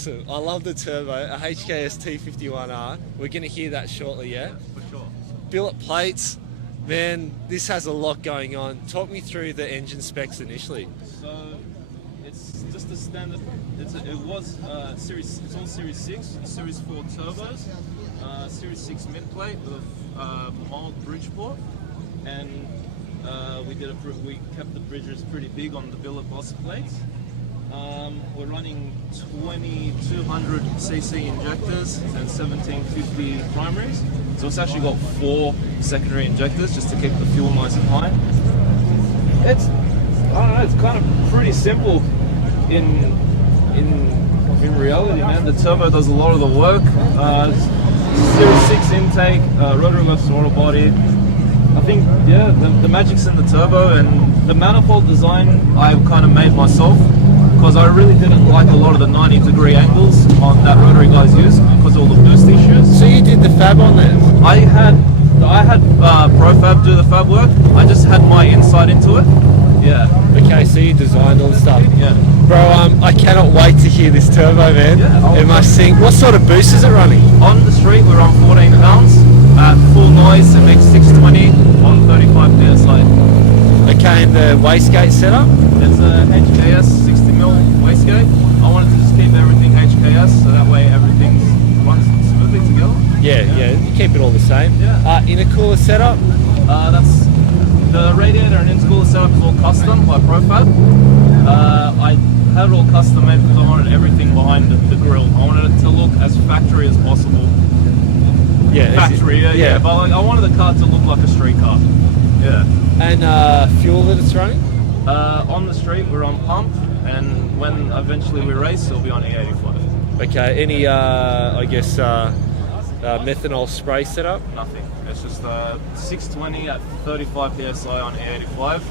awesome. I love the turbo, a HKS T51R. We're going to hear that shortly, yeah? For sure. Billet plates, man, this has a lot going on. Talk me through the engine specs initially. So it's just a standard. It's all Series 6, Series 4 turbos, Series 6 mid plate with a mild bridge port, and we kept the bridges pretty big on the billet boss plates. We're running 2200cc injectors and 1750 primaries. So it's actually got 4 secondary injectors just to keep the fuel nice and high. I don't know, it's kind of pretty simple in reality, man. The turbo does a lot of the work. Series 6 intake, rotary left throttle body. I think, yeah, the magic's in the turbo, and the manifold design I kind of made myself because I really didn't like a lot of the 90-degree angles on that rotary guys use because of all the boost issues. So you did the fab on that? I had ProFab do the fab work. I just had my insight into it. Yeah. Okay, so you designed all the stuff. Yeah. Bro, I cannot wait to hear this turbo, man. Yeah, it must sing. What sort of boost is it running? On the street, we're on 14 pounds. At full noise, it makes 620 on 35 PSI. Okay, and the wastegate setup? It's a HKS 60mm wastegate. I wanted to just keep everything HKS, so that way everything runs smoothly together. Yeah, you keep it all the same. Yeah. Intercooler setup? That's the radiator and intercooler setup is all custom by ProFab. I had it all custom made because I wanted everything behind the grill. I wanted it to look as factory as possible. Yeah, Factory, yeah. But like, I wanted the car to look like a street car. Yeah. And fuel that it's running? On the street, we're on pump, and when eventually we race, it'll be on E85. Okay, any, methanol spray setup? Nothing. It's just 620 at 35 PSI on E85,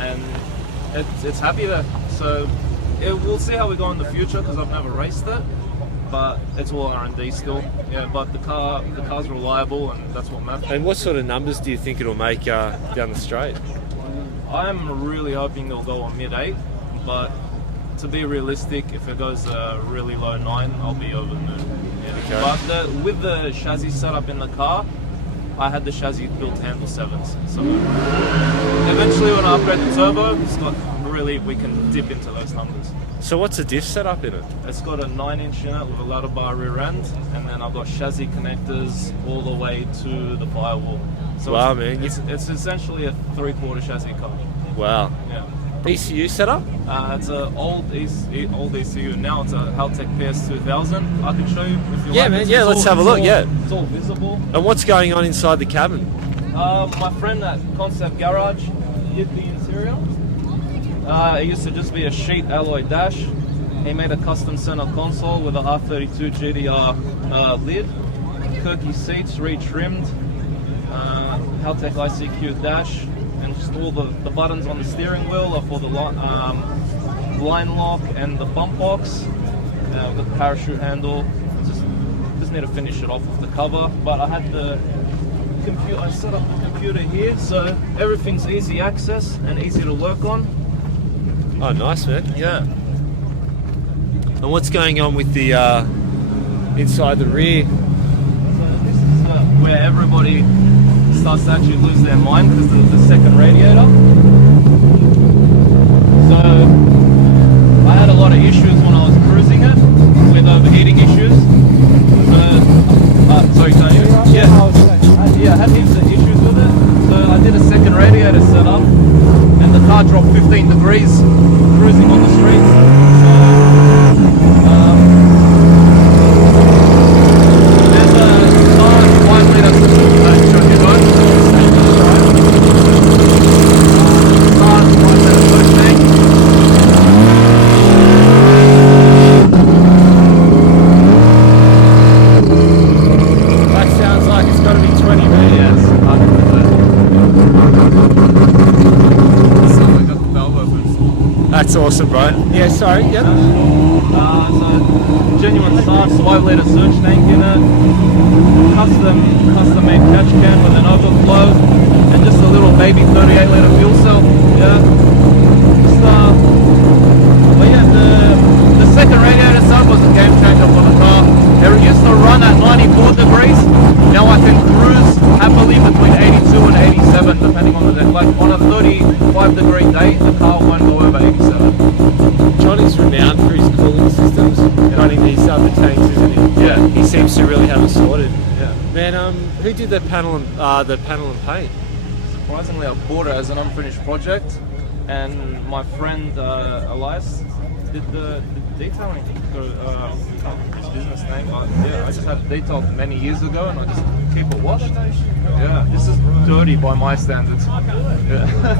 and it's happy there. So we'll see how we go in the future because I've never raced it, but it's all R&D still. Yeah, but the car's reliable, and that's what matters. And what sort of numbers do you think it'll make down the straight? I'm really hoping it'll go on mid-8, but to be realistic, if it goes a really low 9, I'll be over the moon. Yeah. Okay. But with the chassis setup in the car, I had the chassis built to handle 7s. So eventually when I upgrade the turbo, we can dip into those numbers. So what's the diff setup in it? It's got a 9-inch in it with a ladder bar rear end, and then I've got chassis connectors all the way to the firewall. So wow, it's essentially a 3/4 chassis car. Wow. Yeah. ECU setup? It's an old ECU. Now it's a Haltech PS2000. I can show you if you like. Yeah, man. Yeah, let's have a look. Yeah. It's all visible. And what's going on inside the cabin? My friend at Concept Garage did the interior. It used to just be a sheet alloy dash. He made a custom center console with a R32 GDR lid, Kirky seats retrimmed, Haltech ICQ dash, and just all the buttons on the steering wheel are for the line lock and the bump box. With the parachute handle. Just need to finish it off with the cover. But I had the computer. I set up the computer here, so everything's easy access and easy to work on. Oh, nice, man. Yeah. And what's going on with the inside the rear? So this is where everybody starts to actually lose their mind because of the second radiator. So I had a lot of issues when I was cruising it with overheating issues. Sorry, can you? Yeah, I had heaps of issues with it. So I did a second radiator setup, and the car dropped 15 degrees cruising on the streets. There's a large 5-litre That sounds like it's got to be 20, man. Yes, 100%. So I got the valve opens. That's awesome, bro. Yeah, sorry. Yep. So genuine start, 5-litre surge tank in it, custom made catch can with an overflow, and just a little baby 38-litre fuel cell. Yeah. Just, but yeah, the second radiator setup was a game changer for the car. It used to run at 94 degrees. Now I can cruise happily between 82 and 87 depending on the day. Like on a 35 degree day, the car won't go over 87. Johnny's renowned for his cooling systems running these other tanks, isn't he? Yeah. He seems to really have it sorted. Yeah. Man, who did the panel and paint? Surprisingly, I bought it as an unfinished project, and my friend Elias did the detailing. His business name. I just had it detailed many years ago, and I just keep it washed. Yeah, this is dirty by my standards. Yeah.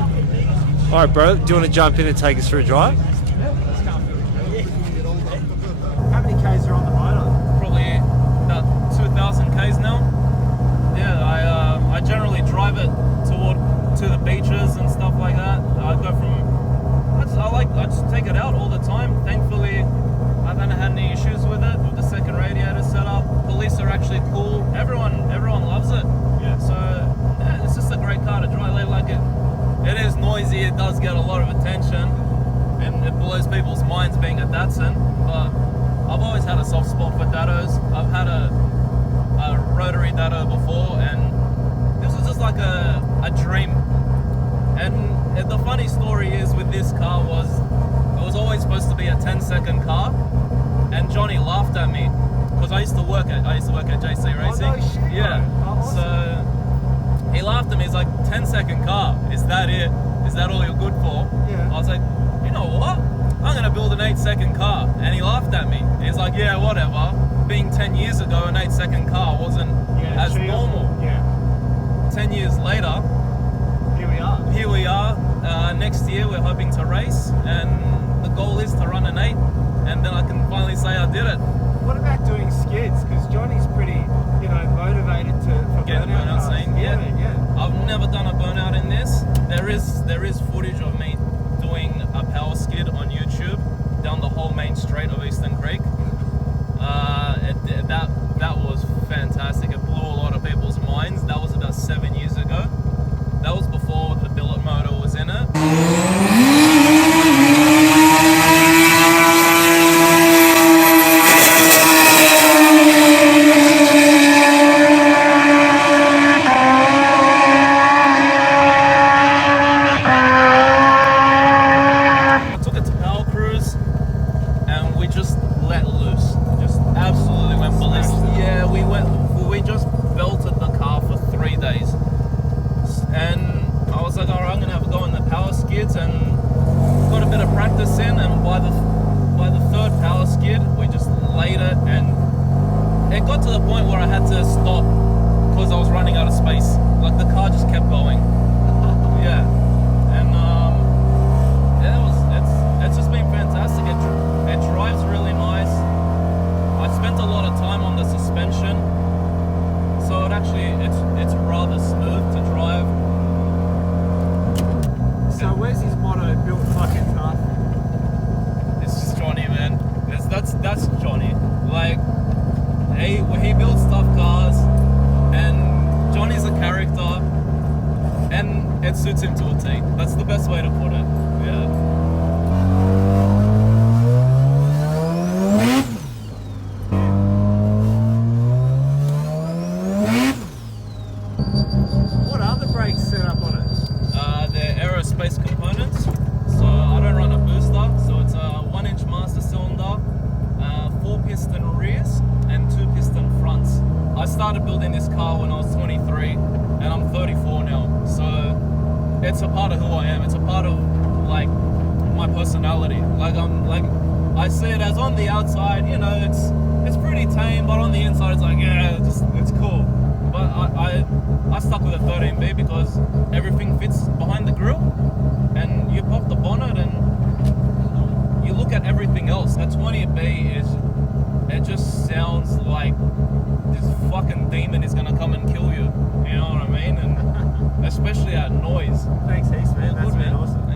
All right, bro. Do you want to jump in and take us for a drive? How many Ks are on the motor? Probably about 2,000 Ks now. Yeah, I generally drive it to the beaches and stuff like that. I just take it out all the time. Thankfully, I haven't had any issues with it, with the second radiator setup. Police are actually cool. Everyone loves it. Yeah. So yeah, it's just a great car to drive. They like it. It is noisy. It does get a lot of attention, and it blows people's minds being a Datsun. But I've always had a soft spot for Dattos. I've had a rotary Datto before, and this was just like a dream. And the funny story is with this car was it was always supposed to be a 10-second car, and Johnny laughed at me because I used to work at JC Racing. Oh, no shit, yeah. bro. Oh, So he laughed at me. He's like, 10-second car, is that it? Is that all you're good for? Yeah. I was like, you know what? I'm gonna build an 8-second car. And he laughed at me. He's like, yeah, whatever. Being 10 years ago, an 8-second car wasn't as normal. Yeah. 10 years later, Here we are. next year we're hoping to race, and the goal is to run an 8, and then I can finally say I did it. What about doing skids? Because Johnny's pretty, motivated for Get a burnout cars. scene, yeah. Yeah. I've never done a burnout in this. There is footage of me doing a power skid on YouTube down the whole main straight of Eastern Creek. That was fantastic. It blew a lot of people's minds. That was about 7 years ago. That was before the billet motor was in it. I took it to Power Cruise, and we just let loose. Just absolutely went ballistic. Yeah, we just belted the car for 3 days. And I was like, all right, I'm gonna have a go in the power skids, and got a bit of practice in, and by the third power skid, we just laid it, and it got to the point where I had to stop because I was running out of space. Like the car just kept going. Yeah, and it's just been fantastic. It drives really nice. I spent a lot of time on the suspension, so it's rather smooth to drive. So where's his motto? Built fucking tough. It's just Johnny, man. That's Johnny. Like, he builds tough cars, and Johnny's a character, and it suits him to a T. That's the best way to put it. Yeah. What are the brakes set up on it? They're aerospace components. So I don't run a booster, so it's a 1-inch master cylinder, 4-piston rears, and 2-piston fronts. I started building this car when I was 23, and I'm 34 now. So it's a part of who I am. It's a part of like my personality. I see it as on the outside, it's pretty tame, but on the inside it's like, yeah, it's cool. But I stuck with a 13B because everything fits behind the grille, and you pop the bonnet and you look at everything else. A 20B it just sounds like this fucking demon is gonna come and kill you. You know what I mean? And especially at noise. Thanks, heaps, man. That's Good, been man. awesome.